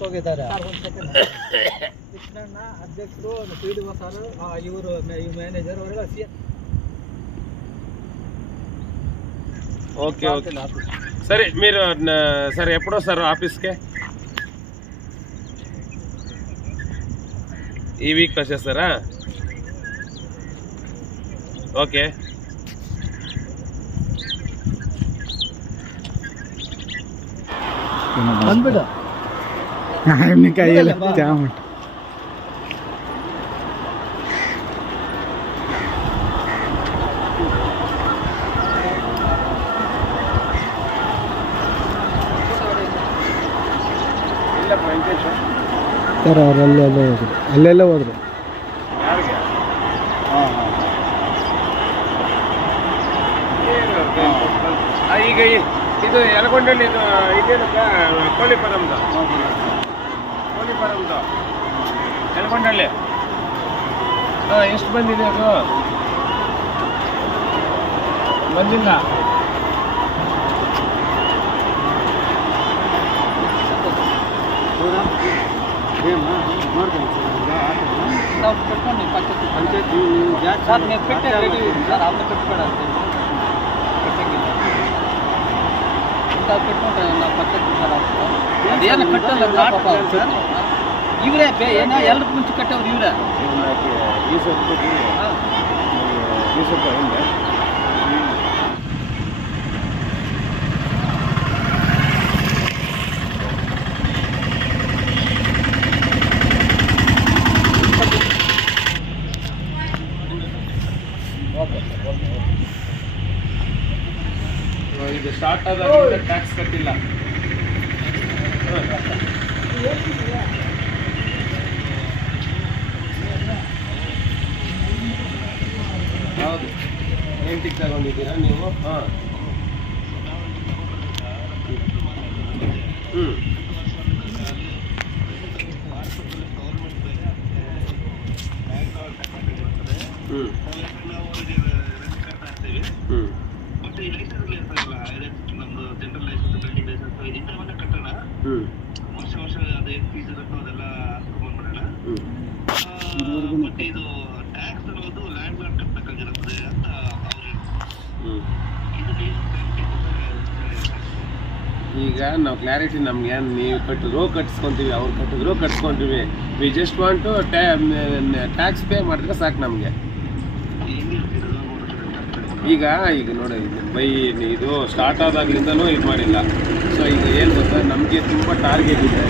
ಹೋಗಿದ್ದಾರೆ ಕೃಷ್ಣಣ್ಣ ಅಧ್ಯಕ್ಷರು PDO sir ಇವರು ಮ್ಯಾನೇಜರ್ ಅವರೆಲ್ಲ ఓకే ఓకే సరే మీరు సరే ఎప్పుడు వస్తారు ఆఫీస్కి ఈ వీక్ వచ్చేస్తారా ఓకే ಬಂದ್ಬಿಡು ಕೈಯಲ್ಲಿ ಜಾಮ್ ಸರ್ ಅವ್ರು ಅಲ್ಲೆಲ್ಲ ಹೋದ್ರು ಈಗ ಇದು ಯಲಗೊಂಡಲ್ಲಿ ಇದು ಇದೇನಪ್ಪ ಕೋಳಿಫಾರಮ್ದು ಯಲಗೊಂಡಲ್ಲಿ ಎಷ್ಟು ಬಂದಿದೆ ಅದು ಬಂದಿಲ್ಲ ಅದೇನು ಕಟ್ಟಲ್ಲ ಇವರೇ ಏನೋ ಎಲ್ಲರ ಮುಂಚೆ ಕಟ್ಟವ್ರು ಇವರೇ ಇದು ಸ್ಟಾರ್ಟ್ ಆದಾಗ ಟ್ಯಾಕ್ಸ್ ಕಟ್ಟಿಲ್ಲ ಹೌದು ರೆಂಟಿಗೆ ತಗೊಂಡಿದ್ದೀರಾ ನೀವು ಹಾಂ ಹ್ಞೂ ಈಗ ನಾವು ಕ್ಲಾರಿಟಿ ನಮ್ಗೆ ಏನು ನೀವು ಕಟ್ಟಿದ್ರು ಕಟ್ಸ್ಕೊತೀವಿ ಅವ್ರು ಕಟ್ಟಿದ್ರು ಕಟ್ಸ್ಕೊತೀವಿ we just want tax pay ಮಾಡಿದ್ರೆ ಸಾಕು ನಮಗೆ ಈಗ ನೋಡಿ ಇದು ಸ್ಟಾರ್ಟ್ ಆದಾಗ್ಲಿಂದನೂ ಇದು ಮಾಡಿಲ್ಲ ಸೊ ಈಗ ಏನು ಗೊತ್ತಾ ನಮಗೆ ತುಂಬ ಟಾರ್ಗೆಟ್ ಇದೆ